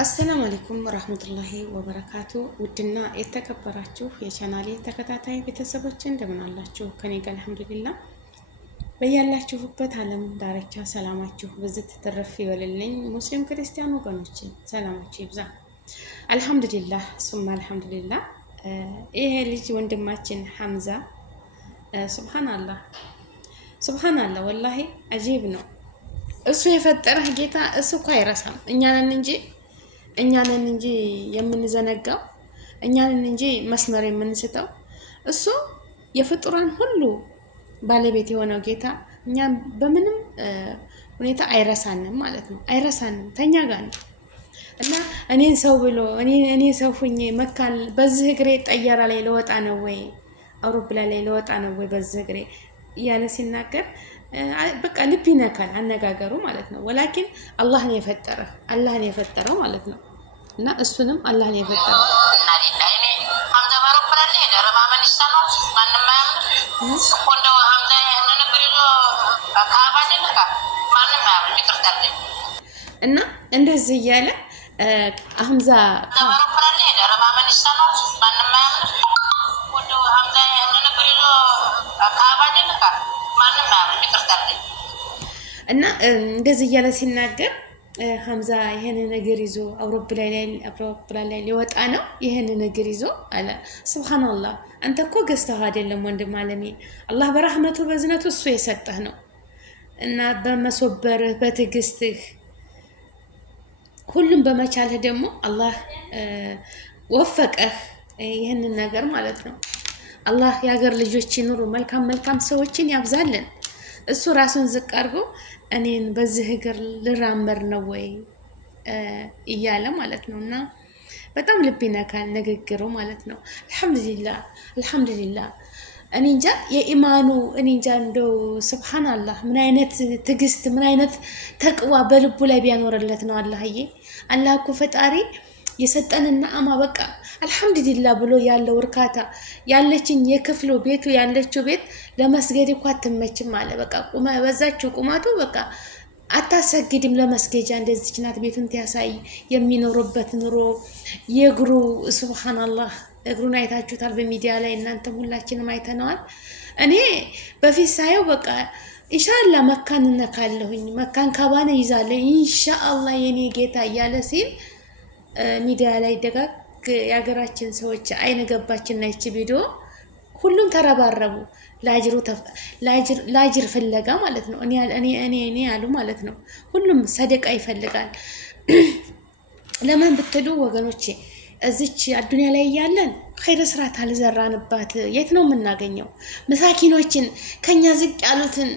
አሰላሙ አለይኩም ወራህመቱላሂ ወበረካቱ። ውድና የተከበራችሁ የቻናሌ ተከታታይ ቤተሰቦች እንደምን አላችሁ? ከኔ ጋር አልሐምዱሊላህ። በያላችሁበት ዓለም ዳርቻ ሰላማችሁ ብዝት ትርፍ ይበልልኝ። ሙስሊም ክርስቲያን ወገኖቼ ሰላማችሁ ይብዛ። አልሐምዱሊላህ ሱማ አልሐምዱሊላህ። ይሄ ልጅ ወንድማችን ሐምዛ ሱብሃንአላህ ሱብሃንአላህ ወላሂ አጂብ ነው። እሱ የፈጠረህ ጌታ እሱ እኮ አይረሳም። እኛንን እንጂ የምንዘነጋው እኛንን እንጂ መስመር የምንስተው እሱ የፍጡራን ሁሉ ባለቤት የሆነው ጌታ እኛን በምንም ሁኔታ አይረሳንም ማለት ነው። አይረሳንም፣ ተኛ ጋር ነው እና እኔን ሰው ብሎ እኔ ሰው ሁኜ መካን በዚህ እግሬ ጠያራ ላይ ለወጣ ነው ወይ አውሮፕላን ላይ ለወጣ ነው ወይ በዚህ እግሬ እያለ ሲናገር በቃ ልብ ይነካል አነጋገሩ ማለት ነው። ወላኪን አላህን የፈጠረው ማለት ነው እና እሱንም አላህን የፈጠረው እና እንደዚህ እያለ ሐምዛ እና እንደዚህ እያለ ሲናገር ሐምዛ ይሄን ነገር ይዞ አውሮፕላን ላይ ሊወጣ ነው። ይሄን ነገር ይዞ አለ። ሱብሃንአላህ አንተ እኮ ገዝተህ አይደለም ወንድም አለሜ፣ አላህ በረህመቱ በዝነቱ እሱ የሰጠህ ነው እና በመሶበርህ በትዕግስትህ ሁሉም በመቻልህ ደግሞ አላህ ወፈቀህ ይሄንን ነገር ማለት ነው። አላህ የሀገር ልጆች ይኑሩ፣ መልካም ሰዎችን ያብዛልን። እሱ ራሱን ዝቅ አድርጎ እኔን በዚህ እግር ልራመር ነው ወይ እያለ ማለት ነው። እና በጣም ልብ ይነካል ንግግሩ ማለት ነው። አልሐምዱሊላህ እኔ እንጃ የኢማኑ እኔ እንጃ እንደው ሱብሃንአላህ ምን አይነት ትዕግስት ምን አይነት ተቅዋ በልቡ ላይ ቢያኖርለት ነው። አላህዬ አላህ እኮ ፈጣሪ የሰጠንን ነዓማ በቃ አልሐምዱሊላህ ብሎ ያለው እርካታ ያለችኝ የክፍሉ ቤቱ ያለችው ቤት ለመስገድ እኮ አትመችም አለ። በቃ በዛችው ቁመቱ በቃ አታሰግድም ለመስገጃ እንደዚች ናት። ቤቱን ያሳይ የሚኖርበት ኑሮ የእግሩ ሱብሃንአላህ እግሩን አይታችሁታል በሚዲያ ላይ እናንተም ሁላችንም አይተነዋል። እኔ በፊት ሳየው በቃ ኢንሻአላህ መካን እነካለሁኝ መካን ካባነ ይዛለሁ ኢንሻአላህ የኔ ጌታ እያለ ሲል ሚዲያ ላይ ደጋግ የሀገራችን ሰዎች አይነ ገባችና ይቺ ቪዲዮ ሁሉም ተረባረቡ ላጅር ፍለጋ ማለት ነው። እኔ ያሉ ማለት ነው። ሁሉም ሰደቃ ይፈልጋል። ለምን ብትሉ ወገኖቼ እዚች አዱንያ ላይ ያለን ኸይር ስራ ታልዘራንባት የት ነው የምናገኘው? መሳኪኖችን ከኛ ዝቅ ያሉትን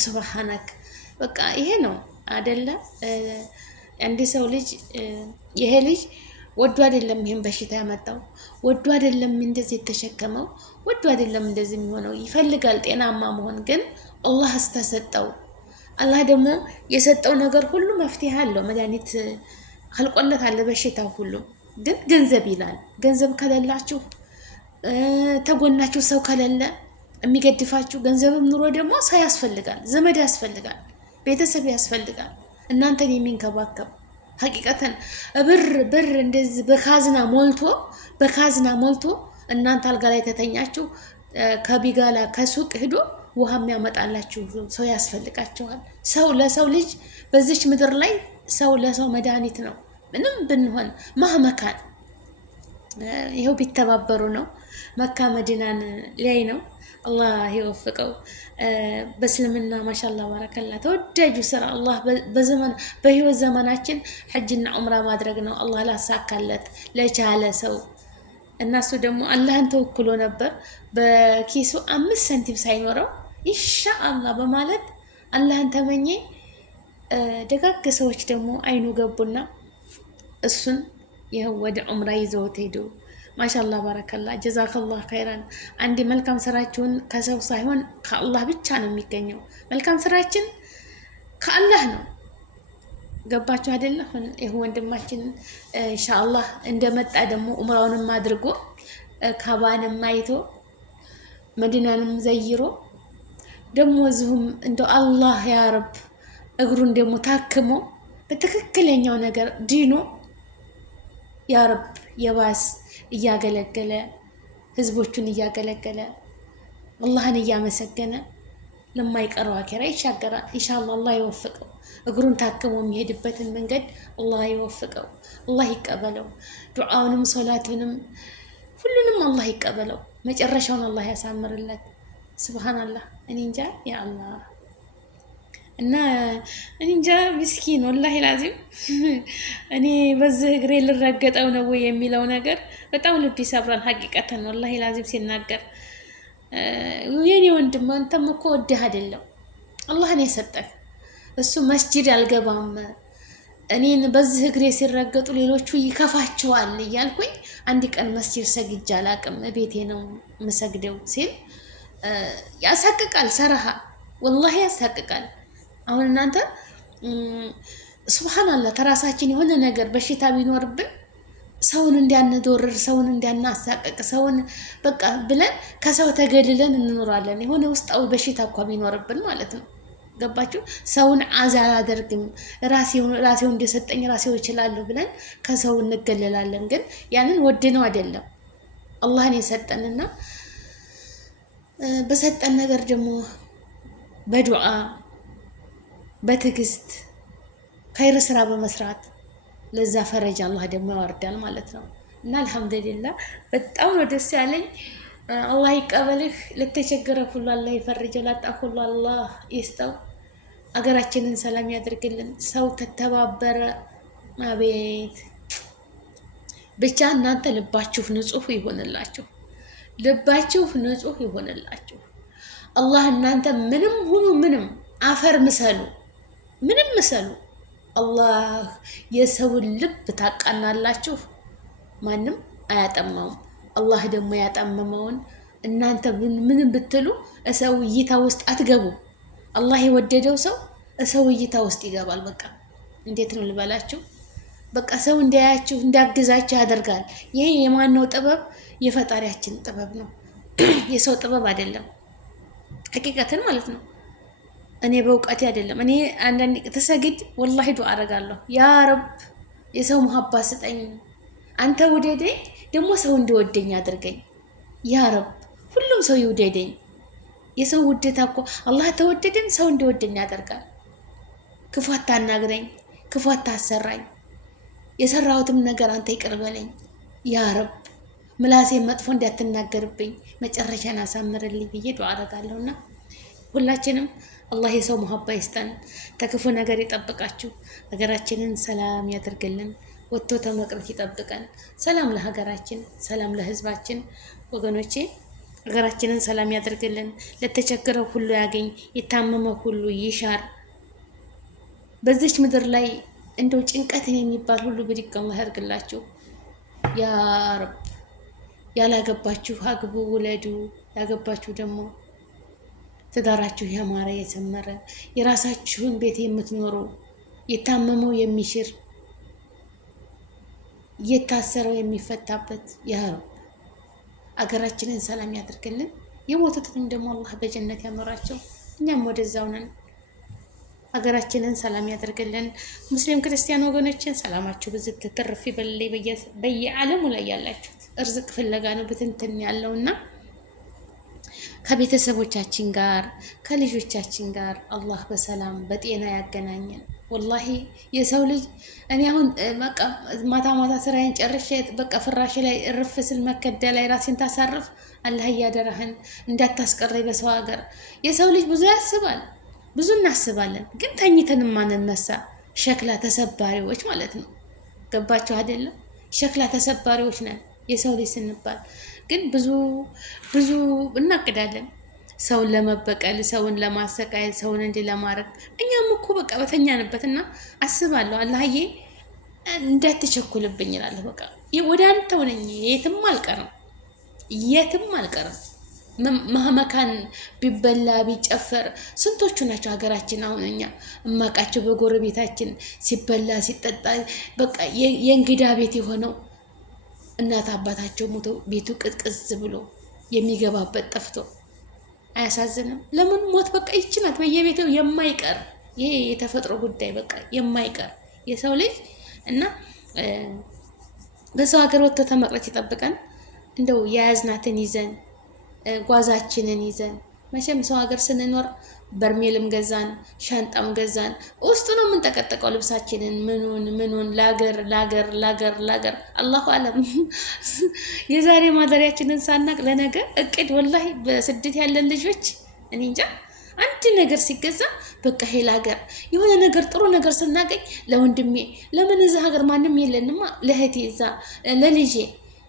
ሱብሃንአክ በቃ ይሄ ነው አይደለ? አንድ ሰው ልጅ ይሄ ልጅ ወዱ አይደለም ይሄን በሽታ ያመጣው፣ ወዱ አይደለም እንደዚህ የተሸከመው፣ ወዱ አይደለም እንደዚህ የሚሆነው። ይፈልጋል ጤናማ መሆን፣ ግን አላህ አስተሰጠው። አላህ ደግሞ የሰጠው ነገር ሁሉ መፍትሄ አለው፣ መድኃኒት አልቆለት አለ በሽታው ሁሉ። ግን ገንዘብ ይላል። ገንዘብ ከሌላችሁ ተጎናችሁ ሰው ከሌለ የሚገድፋችሁ፣ ገንዘብም ኑሮ ደግሞ ሰው ያስፈልጋል፣ ዘመድ ያስፈልጋል፣ ቤተሰብ ያስፈልጋል፣ እናንተን የሚንከባከብ ሐቂቀተን ብር እንደዚህ በካዝና ሞልቶ እናንተ አልጋ ላይ ተተኛችሁ ከቢጋላ ከሱቅ ሄዶ ውሃ የሚያመጣላችሁ ሰው ያስፈልጋቸዋል። ሰው ለሰው ልጅ በዚች ምድር ላይ ሰው ለሰው መድኃኒት ነው። ምንም ብንሆን ማህመካን ይሄው ቢተባበሩ ነው። መካ መዲናን ላይ ነው። አላህ ይወፍቀው። በእስልምና ማሻአላህ ባረከላ ተወዳጁ ስራ አላህ በህይወት ዘመናችን ሐጅና ዑምራ ማድረግ ነው። አላህ ላሳካለት ለቻለ ሰው እናሱ ደግሞ አላህን ተወክሎ ነበር በኪሱ 5 ሳንቲም ሳይኖረው ኢንሻአላህ በማለት አላህን ተመኘ። ደጋግ ሰዎች ደግሞ አይኑ ገቡና እሱን ይሄው ወደ ዑምራ ይዘውት ሄዱ። ማሻአላህ ባረከላ ጀዛከላህ ኸይራን። አንድ መልካም ስራችሁን ከሰው ሳይሆን ከአላህ ብቻ ነው የሚገኘው። መልካም ስራችን ከአላህ ነው። ገባችሁ አይደለ? ይሄ ወንድማችን ኢንሻአላህ እንደመጣ ደግሞ ዑምራውንም አድርጎ ካባንም አይቶ መዲናንም ዘይሮ ደግሞ እዚሁም እንደው አላህ ያ ረብ እግሩን ደግሞ ታክሞ በትክክለኛው ነገር ዲኑ ያ ረብ የባስ እያገለገለ ህዝቦቹን እያገለገለ አላህን እያመሰገነ ለማይቀረው አኬራ ይሻገራል። ኢንሻአላህ አላህ ይወፍቀው። እግሩን ታክሞ የሚሄድበትን መንገድ አላህ ይወፍቀው። አላህ ይቀበለው። ዱዓውንም ሶላቱንም ሁሉንም አላህ ይቀበለው። መጨረሻውን አላህ ያሳምርለት። ሱብሃንአላህ። እኔ እንጃ ያ አላህ እና እኔ እንጃ ምስኪን ወላሂ ላዚም እኔ በዚህ እግሬ ልረገጠው ነው ወይ የሚለው ነገር በጣም ልብ ይሰብራል። ሀቂቀተን ወላሂ ላዚም ሲናገር የኔ ወንድም አንተም እኮ ወደህ አይደለም አላህ ነው የሰጠህ። እሱ መስጂድ አልገባም እኔን በዚህ እግሬ ሲረገጡ ሌሎቹ ይከፋቸዋል እያልኩኝ አንድ ቀን መስጂድ ሰግጄ አላቅም ቤቴ ነው የምሰግደው ሲል ያሳቅቃል። ሰራሃ ወላሂ ያሳቅቃል። አሁን እናንተ ሱብሃንአላህ ተራሳችን የሆነ ነገር በሽታ ቢኖርብን ሰውን እንዲያንዶርር ሰውን እንዲያናሳቀቅ ሰውን በቃ ብለን ከሰው ተገልለን እንኖራለን። የሆነ ውስጣዊ በሽታ እንኳ ቢኖርብን ማለት ነው። ገባችሁ? ሰውን አዛ አላደርግም ራሴው እንደሰጠኝ ራሴው እችላለሁ ብለን ከሰው እንገለላለን። ግን ያንን ወድነው አይደለም አላህን የሰጠንና በሰጠን ነገር ደግሞ በዱዓ በትዕግስት ኸይር ስራ በመስራት ለዛ ፈረጃ አላህ ደግሞ ያወርዳል ማለት ነው። እና አልሐምዱሊላህ በጣም ነው ደስ ያለኝ። አላህ ይቀበልህ። ለተቸገረ ሁሉ አላህ ይፈርጀው። ላጣ ሁሉ አላህ ይስጠው። አገራችንን ሰላም ያድርግልን። ሰው ተተባበረ አቤት ብቻ እናንተ ልባችሁ ንጹህ ይሆንላችሁ። ልባችሁ ንጹህ ይሆንላችሁ። አላህ እናንተ ምንም ሁኑ ምንም አፈር ምሰሉ ምንም ምሰሉ አላህ የሰውን ልብ ታቃናላችሁ። ማንም አያጠማውም። አላህ ደግሞ ያጠመመውን እናንተ ምንም ብትሉ ሰው እይታ ውስጥ አትገቡ። አላህ የወደደው ሰው እይታ ውስጥ ይገባል። በቃ እንዴት ነው ልበላችሁ? በቃ ሰው እንዲያያችሁ እንዲያግዛችሁ ያደርጋል። ይሄ የማነው ጥበብ? የፈጣሪያችን ጥበብ ነው፣ የሰው ጥበብ አይደለም። ሐቂቀትን ማለት ነው። እኔ በእውቀቴ አይደለም። እኔ አንዳንድ ተሰግድ ወላሂ ዱዓ አደርጋለሁ። ያ ረብ የሰው መሀባ ስጠኝ፣ አንተ ውደደኝ፣ ደግሞ ሰው እንዲወደኝ አድርገኝ። ያ ረብ ሁሉም ሰው ይውደደኝ። የሰው ውደታ እኮ አላህ ተወደደን ሰው እንዲወደኝ ያደርጋል። ክፉ አታናግረኝ፣ ክፉ አታሰራኝ፣ የሰራሁትም ነገር አንተ ይቅር በለኝ። ያ ረብ ምላሴን መጥፎ እንዳትናገርብኝ መጨረሻን አሳምርልኝ ብዬ ዱዓ አደርጋለሁና ሁላችንም አላህ የሰው መሀባ ይስጠን፣ ተክፉ ነገር ይጠብቃችሁ፣ ሀገራችንን ሰላም ያደርግልን፣ ወጥቶ ተመቅረት ይጠብቀን። ሰላም ለሀገራችን፣ ሰላም ለህዝባችን። ወገኖቼ ሀገራችንን ሰላም ያደርግልን፣ ለተቸገረው ሁሉ ያገኝ፣ የታመመ ሁሉ ይሻር። በዚች ምድር ላይ እንደው ጭንቀትን የሚባል ሁሉ ብድግ አላህ ያደርግላችሁ ያ ረብ። ያላገባችሁ አግቡ፣ ውለዱ። ያገባችሁ ደግሞ ትዳራችሁ ያማረ የሰመረ የራሳችሁን ቤት የምትኖሩ የታመመው የሚሽር የታሰረው የሚፈታበት ያ ረብ አገራችንን ሰላም ያድርግልን። የሞቱትንም ደግሞ አላህ በጀነት ያኖራቸው። እኛም ወደዛው ነን። ሀገራችንን ሰላም ያደርግልን። ሙስሊም ክርስቲያን ወገኖችን ሰላማችሁ ብዝት ትርፍ ይበልልኝ። በየዓለሙ ላይ ያላችሁት እርዝቅ ፍለጋ ነው ብትንትን ያለውና ከቤተሰቦቻችን ጋር ከልጆቻችን ጋር አላህ በሰላም በጤና ያገናኘን። ወላሂ የሰው ልጅ እኔ አሁን በቃ ማታ ማታ ስራዬን ጨርሼ በቃ ፍራሽ ላይ እርፍ ስል መከዳ ላይ ራሴን ታሳርፍ አላህ እያደረህን እንዳታስቀረኝ በሰው ሀገር። የሰው ልጅ ብዙ ያስባል፣ ብዙ እናስባለን፣ ግን ተኝተን ማንነሳ ሸክላ ተሰባሪዎች ማለት ነው። ገባችሁ አይደለም? ሸክላ ተሰባሪዎች ነን የሰው ልጅ ስንባል። ግን ብዙ እናቅዳለን ሰውን ለመበቀል፣ ሰውን ለማሰቃየት፣ ሰውን እንዲህ ለማድረግ። እኛም እኮ በቃ በተኛንበትና አስባለሁ አላህዬ እንዳትቸኩልብኝ እላለሁ። በቃ ወደ አንተው ነኝ፣ የትም አልቀርም፣ የትም አልቀርም። መካን ቢበላ ቢጨፈር ስንቶቹ ናቸው ሀገራችን። አሁን እኛ እማቃቸው በጎረቤታችን ሲበላ ሲጠጣ በቃ የእንግዳ ቤት የሆነው እናት አባታቸው ሞቶ ቤቱ ቅዝቅዝ ብሎ የሚገባበት ጠፍቶ አያሳዝንም? ለምን ሞት በቃ ይችናት በየቤቱ የማይቀር ይሄ የተፈጥሮ ጉዳይ በቃ የማይቀር የሰው ልጅ እና በሰው ሀገር ወጥቶ ተመቅረት ይጠብቀን። እንደው የያዝናትን ይዘን ጓዛችንን ይዘን መቼም ሰው ሀገር ስንኖር በርሜልም ገዛን ሻንጣም ገዛን ውስጡ ነው የምንጠቀጥቀው ልብሳችንን ምኑን ላገር አላሁ አለም። የዛሬ ማደሪያችንን ሳናቅ ለነገ እቅድ ወላሂ በስደት ያለን ልጆች እኔ እንጃ አንድ ነገር ሲገዛ በቃ ይሄ ላገር የሆነ ነገር ጥሩ ነገር ስናገኝ ለወንድሜ ለምን እዛ ሀገር ማንም የለንማ ለእህቴ እዛ ለልጄ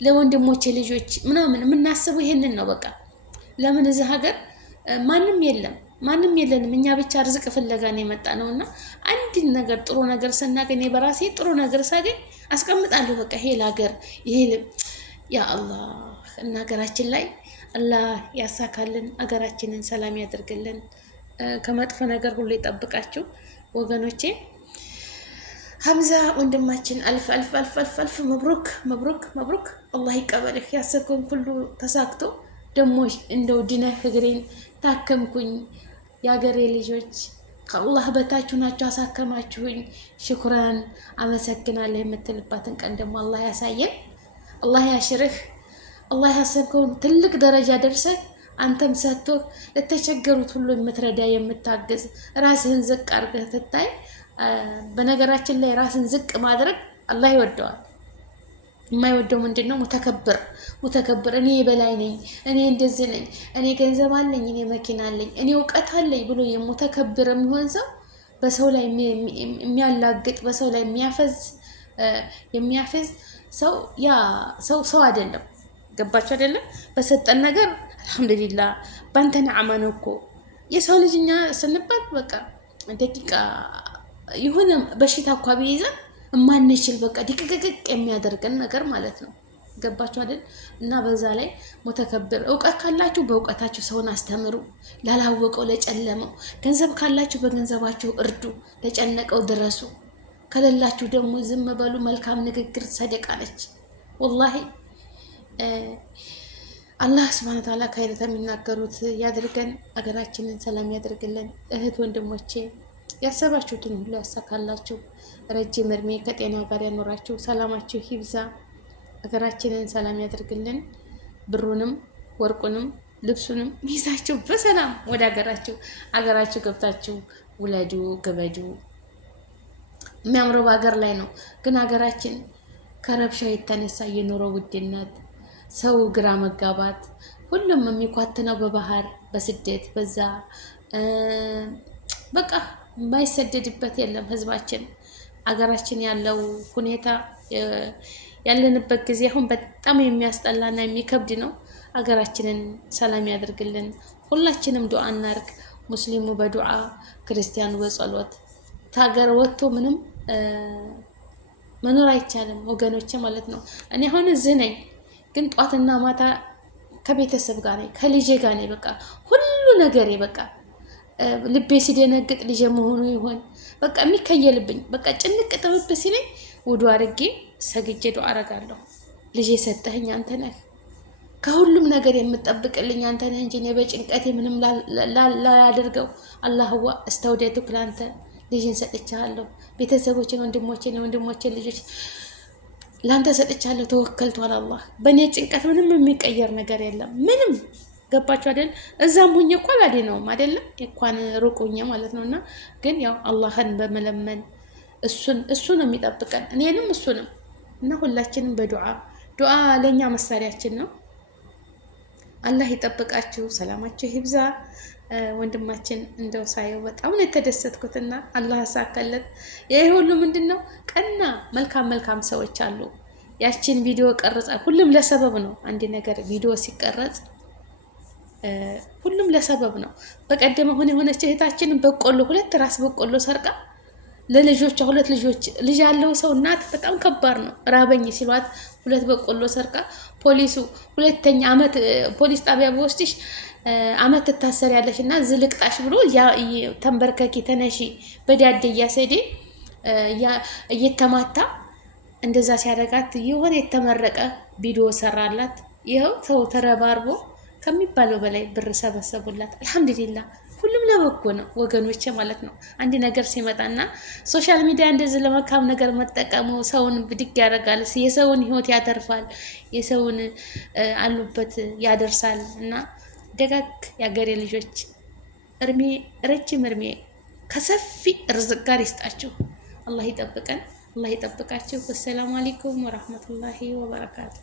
ለወንድሞቼ ልጆች ምናምን የምናስበው ይሄንን ነው። በቃ ለምን እዛ ሀገር ማንም የለንም እኛ ብቻ ርዝቅ ፍለጋ ነው የመጣ ነውና አንድ ነገር ጥሩ ነገር ስናገኝ በራሴ ጥሩ ነገር ሳገኝ አስቀምጣለሁ። በቃ ይሄ ላገር ይሄ ያ አላህ እና ሀገራችን ላይ አላህ ያሳካልን፣ ሀገራችንን ሰላም ያደርግልን፣ ከመጥፎ ነገር ሁሉ ይጠብቃችሁ ወገኖቼ። ሀምዛ ወንድማችን አልፍ መብሩክ አላህ ይቀበልህ። ያሰብከውን ሁሉ ተሳክቶ ደሞ እንደው ድነህ እግሬን ታከምኩኝ። የሀገሬ ልጆች ከአላህ በታችሁ ናቸው አሳከማችሁኝ፣ ሽኩራን አመሰግናለሁ የምትልባትን ቀን ደግሞ አላህ ያሳየን። አላህ ያሽርህ። አላህ ያሰብከውን ትልቅ ደረጃ ደርሰህ አንተም ሰጥቶ ለተቸገሩት ሁሉ የምትረዳ የምታግዝ ራስህን ዝቅ አድርገህ ትታይ። በነገራችን ላይ ራስን ዝቅ ማድረግ አላህ ይወደዋል። የማይወደው ምንድነው? ሙተከብር እኔ በላይ ነኝ፣ እኔ እንደዚህ ነኝ፣ እኔ ገንዘብ አለኝ፣ እኔ መኪና አለኝ፣ እኔ እውቀት አለኝ ብሎ የሙተከብር የሚሆን ሰው በሰው ላይ የሚያላግጥ በሰው ላይ የሚያፈዝ ሰው ያ ሰው አይደለም። ገባችሁ አይደለም? በሰጠን ነገር አልহামዱሊላህ ባንተ ነዓማ ነው እኮ የሰው ልጅኛ ስንባል በቃ ደቂቃ የሆነ በሽታ እንኳን ቢይዘን ማንችል በቃ ድቅቅቅ የሚያደርገን ነገር ማለት ነው። ገባችሁ አይደል? እና በዛ ላይ ሙተከብር እውቀት ካላችሁ በእውቀታችሁ ሰውን አስተምሩ፣ ላላወቀው ለጨለመው። ገንዘብ ካላችሁ በገንዘባችሁ እርዱ፣ ለጨነቀው ድረሱ። ከሌላችሁ ደግሞ ዝም በሉ። መልካም ንግግር ሰደቃ ነች ወላሂ። አላህ ሱብሃነሁ ወተዓላ ከይረተ የሚናገሩት ያድርገን፣ አገራችንን ሰላም ያደርግልን። እህት ወንድሞቼ ያሰባችሁትን ሁሉ ያሳካላችሁ፣ ረጅም እድሜ ከጤና ጋር ያኖራችሁ፣ ሰላማችሁ ይብዛ፣ አገራችንን ሰላም ያደርግልን። ብሩንም ወርቁንም ልብሱንም ይዛችሁ በሰላም ወደ አገራችሁ ገብታችሁ ውለዱ ግበዱ። የሚያምረው በሀገር ላይ ነው፣ ግን ሀገራችን ከረብሻ የተነሳ የኑሮ ውድነት፣ ሰው ግራ መጋባት፣ ሁሉም የሚኳትነው በባህር በስደት በዛ በቃ የማይሰደድበት የለም ህዝባችን። አገራችን ያለው ሁኔታ ያለንበት ጊዜ አሁን በጣም የሚያስጠላና የሚከብድ ነው። አገራችንን ሰላም ያደርግልን። ሁላችንም ዱዓ እናርግ። ሙስሊሙ በዱዓ ክርስቲያኑ በጸሎት። ታገር ወጥቶ ምንም መኖር አይቻልም ወገኖቼ ማለት ነው። እኔ አሁን እዚህ ነኝ፣ ግን ጧትና ማታ ከቤተሰብ ጋር ነኝ፣ ከልጄ ጋር ነኝ። በቃ ሁሉ ነገሬ በቃ ልቤ ሲደነግጥ ልጄ መሆኑ ይሆን በቃ የሚከየልብኝ በቃ ጭንቅ ጥብብ ሲለኝ ውዱ አድርጌ ሰግጄ ዱዓ አረጋለሁ። ልጄ ሰጠኸኝ አንተ ነህ፣ ከሁሉም ነገር የምጠብቅልኝ አንተ ነህ እንጂ እኔ በጭንቀቴ ምንም ላያደርገው አላህዋ እስተውደቱክ ላንተ ልጅን ሰጥቻለሁ። ቤተሰቦችን ወንድሞችን ልጆች ላንተ ሰጥቻለሁ። ተወከልቱ አላህ። በእኔ ጭንቀት ምንም የሚቀየር ነገር የለም። ምንም ገባችሁ አይደል? እዛም ሁኜ እኮ አላደነውም አይደለም እንኳን ሩቁኝ ማለት ነውና፣ ግን ያው አላህን በመለመን እሱ ነው የሚጠብቀን እኔንም እሱንም እና ሁላችንም ዱዓ ለኛ መሳሪያችን ነው። አላህ ይጠብቃችሁ፣ ሰላማችሁ ይብዛ። ወንድማችን እንደው ሳየው በጣም ነው የተደሰትኩትና አላህ አሳከለት። ይሄ ሁሉ ምንድነው? ቀና መልካም ሰዎች አሉ። ያችን ቪዲዮ ቀርጻ ሁሉም ለሰበብ ነው። አንድ ነገር ቪዲዮ ሲቀረጽ ሁሉም ለሰበብ ነው። በቀደመ የሆነች እህታችን በቆሎ 2 ራስ በቆሎ ሰርቃ ለልጆቿ 2 ልጅ ያለው ሰው እናት በጣም ከባድ ነው። ራበኝ ሲሏት 2 በቆሎ ሰርቃ ፖሊሱ 2ኛ ዓመት ፖሊስ ጣቢያ በወስድሽ ዓመት ትታሰሪያለሽ እና ዝልቅጣሽ ብሎ ተንበርከኪ ተነሺ በዳዴ እያሰደ እየተማታ እንደዛ ሲያደርጋት የሆነ የተመረቀ ቪዲዮ ሰራላት። ይኸው ሰው ተረባርቦ ከሚባለው በላይ ብር ሰበሰቡላት። አልহামዱሊላህ ሁሉም ለበጎ ነው ወገኖቼ ማለት ነው። አንድ ነገር ሲመጣና ሶሻል ሚዲያ እንደዚህ ለመካም ነገር መጠቀሙ ሰውን ብድግ ያደርጋል፣ የሰውን ህይወት ያተርፋል፣ የሰውን አሉበት ያደርሳል። እና ደጋግ የአገሬ ልጆች እርሜ ረጅም እርሜ ከሰፊ ርዝቅ ጋር ይስጣችሁ። አላህ ይጠብቀን፣ አላህ ይጠብቃችሁ። ወሰላሙ አለይኩም ወራህመቱላሂ ወበረካቱ።